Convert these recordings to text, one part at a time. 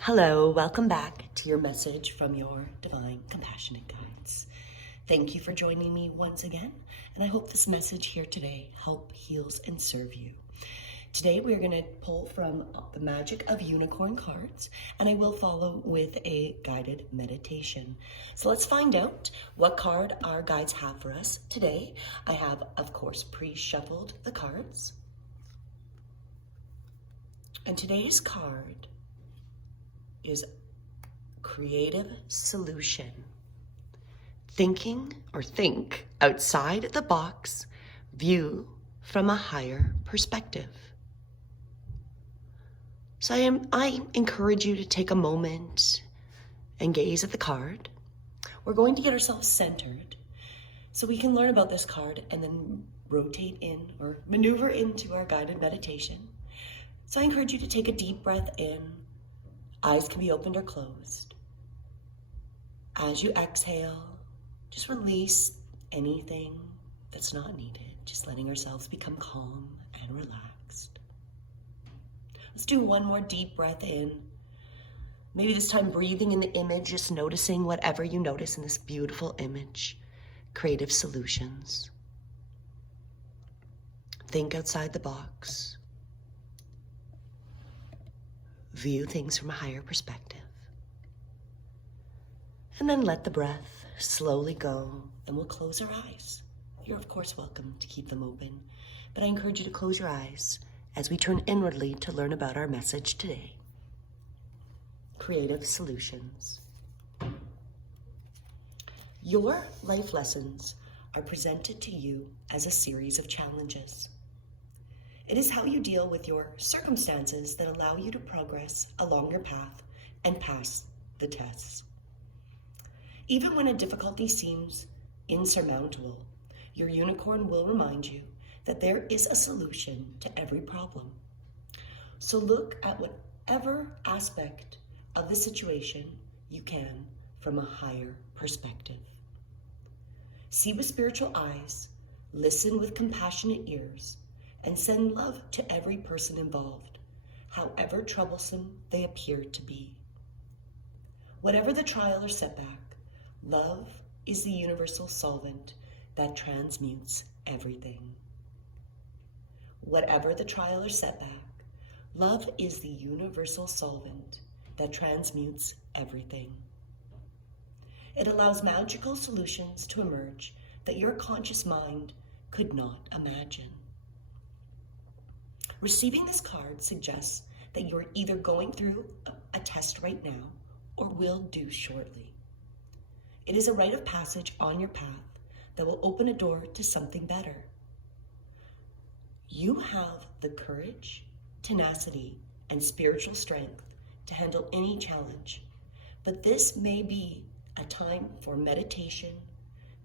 Hello, welcome back to your message from your divine compassionate guides. Thank you for joining me once again, and I hope this message here today helps, heals, and serve you. Today we're going to pull from the Magic of Unicorn cards, and I will follow with a guided meditation. So let's find out what card our guides have for us today. I have, of course, pre-shuffled the cards. And today's card is creative solution. Thinking or think outside the box, view from a higher perspective. So I encourage you to take a moment and gaze at the card. We're going to get ourselves centered so we can learn about this card and then rotate in or maneuver into our guided meditation. So I encourage you to take a deep breath in. Eyes can be opened or closed. As you exhale, just release anything that's not needed. Just letting ourselves become calm and relaxed. Let's do one more deep breath in. Maybe this time breathing in the image, just noticing whatever you notice in this beautiful image. Creative solutions. Think outside the box. View things from a higher perspective. And then let the breath slowly go, and we'll close our eyes. You're of course welcome to keep them open, but I encourage you to close your eyes as we turn inwardly to learn about our message today. Creative solutions. Your life lessons are presented to you as a series of challenges. It is how you deal with your circumstances that allow you to progress along your path and pass the tests. Even when a difficulty seems insurmountable, your unicorn will remind you that there is a solution to every problem. So look at whatever aspect of the situation you can from a higher perspective. See with spiritual eyes, listen with compassionate ears, and send love to every person involved, however troublesome they appear to be. Whatever the trial or setback, love is the universal solvent that transmutes everything. Whatever the trial or setback, love is the universal solvent that transmutes everything. It allows magical solutions to emerge that your conscious mind could not imagine. Receiving this card suggests that you are either going through a test right now or will do shortly. It is a rite of passage on your path that will open a door to something better. You have the courage, tenacity, and spiritual strength to handle any challenge, but this may be a time for meditation,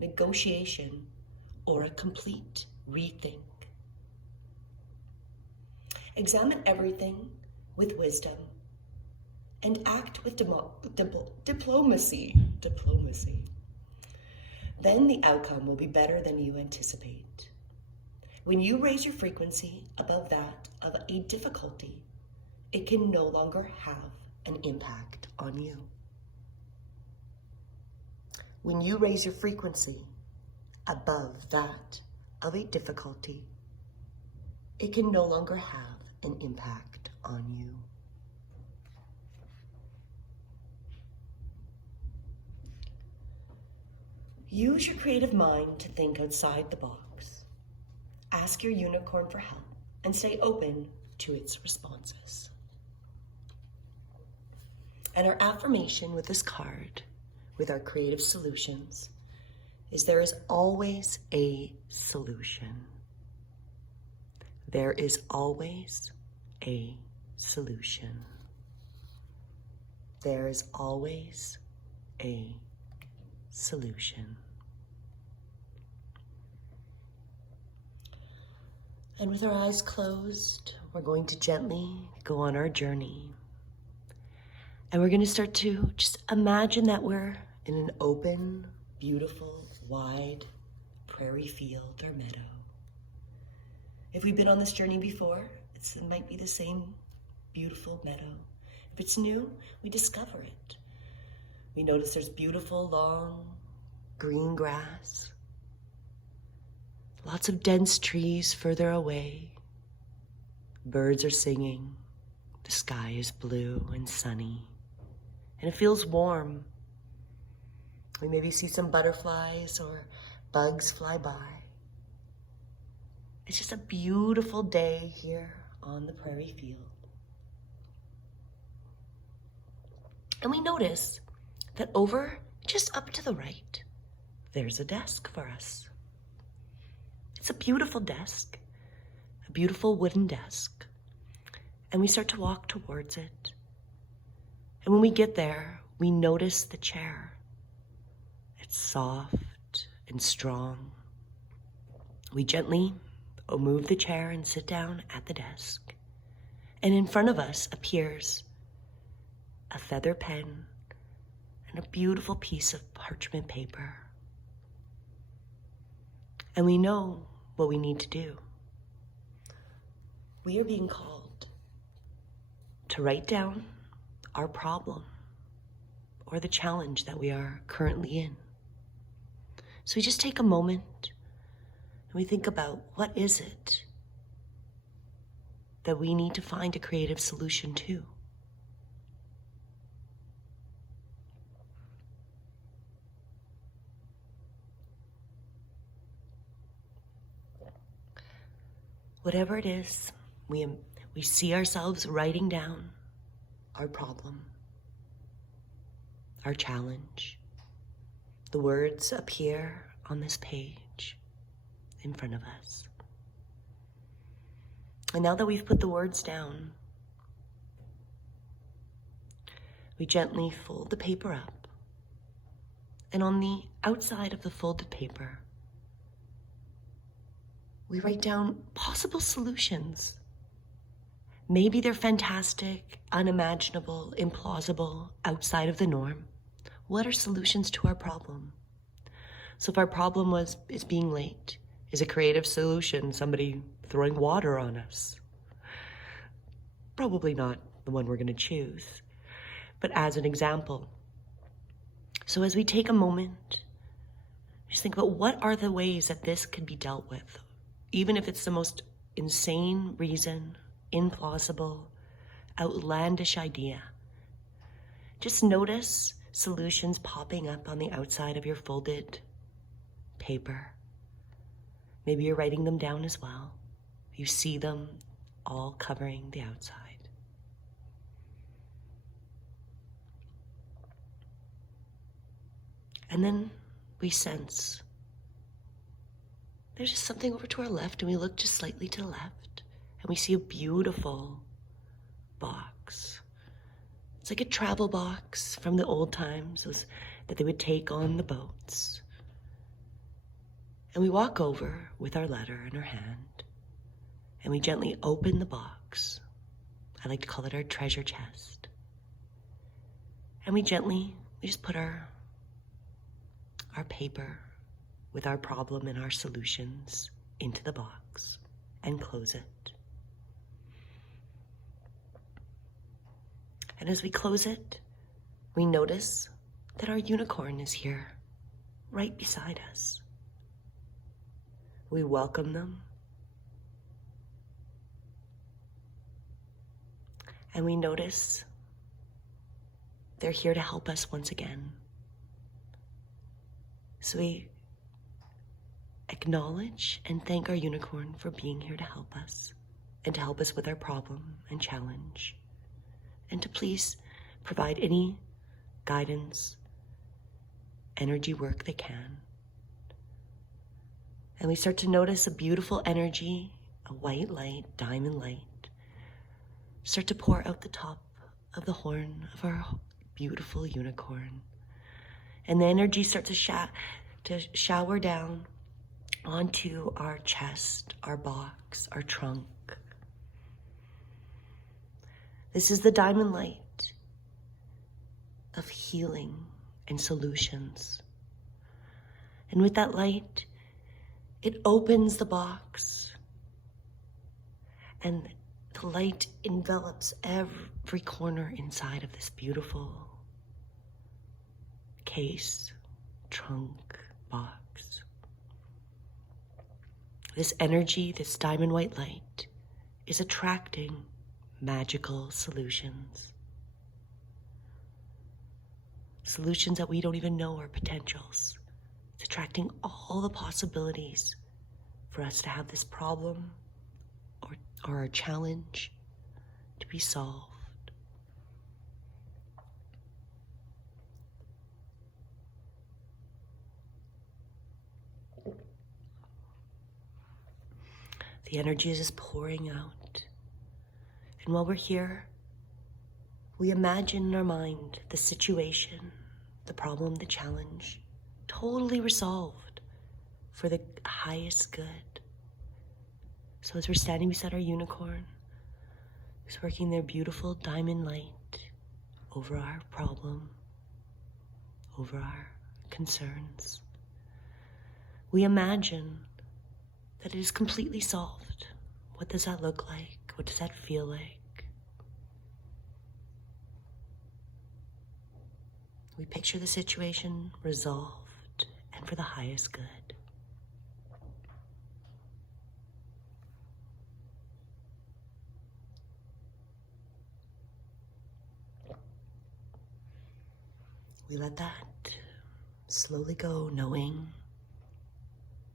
negotiation, or a complete rethink. Examine everything with wisdom and act with diplomacy. Then the outcome will be better than you anticipate. When you raise your frequency above that of a difficulty, it can no longer have an impact on you. When you raise your frequency above that of a difficulty, it can no longer have an impact on you. Use your creative mind to think outside the box. Ask your unicorn for help and stay open to its responses. And our affirmation with this card, with our creative solutions, is there is always a solution. There is always a solution. There is always a solution. And with our eyes closed, we're going to gently go on our journey. And we're going to start to just imagine that we're in an open, beautiful, wide prairie field or meadow. If we've been on this journey before, it might be the same beautiful meadow. If it's new, we discover it. We notice there's beautiful, long, green grass, lots of dense trees further away. Birds are singing. The sky is blue and sunny, and it feels warm. We maybe see some butterflies or bugs fly by. It's just a beautiful day here on the prairie field. And we notice that over just up to the right, there's a desk for us. It's a beautiful desk, a beautiful wooden desk. And we start to walk towards it. And when we get there, we notice the chair. It's soft and strong. We gently move the chair and sit down at the desk. And in front of us appears a feather pen and a beautiful piece of parchment paper. And we know what we need to do. We are being called to write down our problem or the challenge that we are currently in. So we just take a moment and we think about, what is it that we need to find a creative solution to? Whatever it is, we see ourselves writing down our problem, our challenge. The words appear on this page in front of us. And now that we've put the words down, we gently fold the paper up. And on the outside of the folded paper, we write down possible solutions. Maybe they're fantastic, unimaginable, implausible, outside of the norm. What are solutions to our problem? So if our problem is being late, is a creative solution somebody throwing water on us? Probably not the one we're going to choose, but as an example. So as we take a moment, just think about, what are the ways that this could be dealt with? Even if it's the most insane reason, implausible, outlandish idea. Just notice solutions popping up on the outside of your folded paper. Maybe you're writing them down as well. You see them all covering the outside. And then we sense there's just something over to our left, and we look just slightly to the left, and we see a beautiful box. It's like a travel box from the old times that they would take on the boats. And we walk over with our letter in our hand, and we gently open the box. I like to call it our treasure chest. And we just put our paper with our problem and our solutions into the box and close it. And as we close it, we notice that our unicorn is here, right beside us. We welcome them. And we notice they're here to help us once again. So we acknowledge and thank our unicorn for being here to help us and to help us with our problem and challenge, and to please provide any guidance, energy work they can. And we start to notice a beautiful energy, a white light, diamond light, start to pour out the top of the horn of our beautiful unicorn. And the energy starts to shower down onto our chest, our box, our trunk. This is the diamond light of healing and solutions. And with that light, it opens the box, and the The light envelops every corner inside of this beautiful case, trunk, box. This energy, this diamond white light, is attracting magical solutions. Solutions that we don't even know are potentials. It's attracting all the possibilities for us to have this problem or our challenge to be solved. The energy is just pouring out. And while we're here, we imagine in our mind the situation, the problem, the challenge, totally resolved for the highest good. So as we're standing beside our unicorn, who's working their beautiful diamond light over our problem, over our concerns, we imagine that it is completely solved. What does that look like? What does that feel like? We picture the situation resolved and for the highest good. We let that slowly go, knowing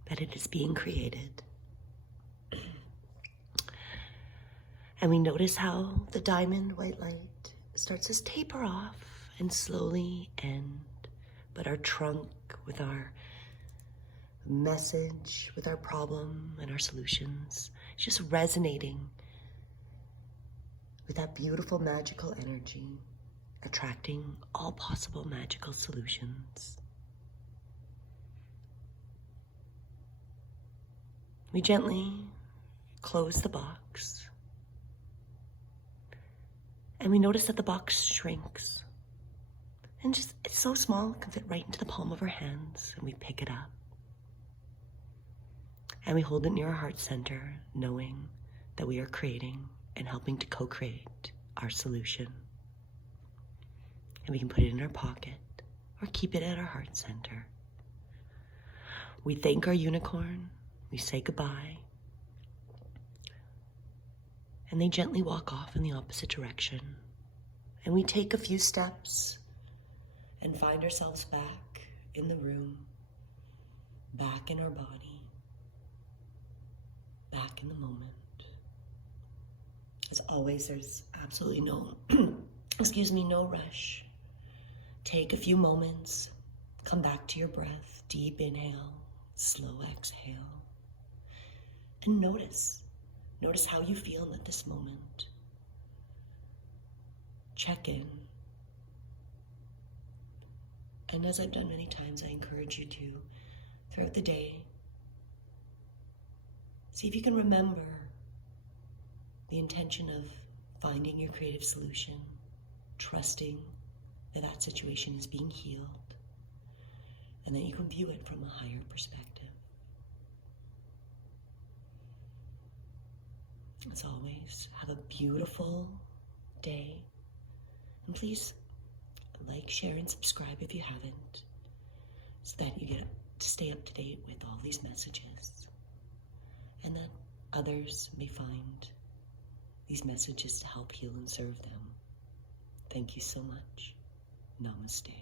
that it is being created. And we notice how the diamond white light starts to taper off and slowly end. But our trunk with our message, with our problem and our solutions, is just resonating with that beautiful magical energy, attracting all possible magical solutions. We gently close the box, and we notice that the box shrinks. And just, it's so small, it can fit right into the palm of our hands, and we pick it up. And we hold it near our heart center, knowing that we are creating and helping to co-create our solution. And we can put it in our pocket or keep it at our heart center. We thank our unicorn, we say goodbye, and they gently walk off in the opposite direction. And we take a few steps and find ourselves back in the room, back in our body, back in the moment. As always, there's absolutely no, no rush. Take a few moments, come back to your breath, deep inhale, slow exhale, and notice how you feel at this moment. Check in. And as I've done many times, I encourage you to, throughout the day, see if you can remember the intention of finding your creative solution, trusting that that situation is being healed, and that you can view it from a higher perspective. As always, have a beautiful day, and please like, share, and subscribe if you haven't, so that you get to stay up to date with all these messages, and that others may find these messages to help heal and serve them. Thank you so much. Namaste.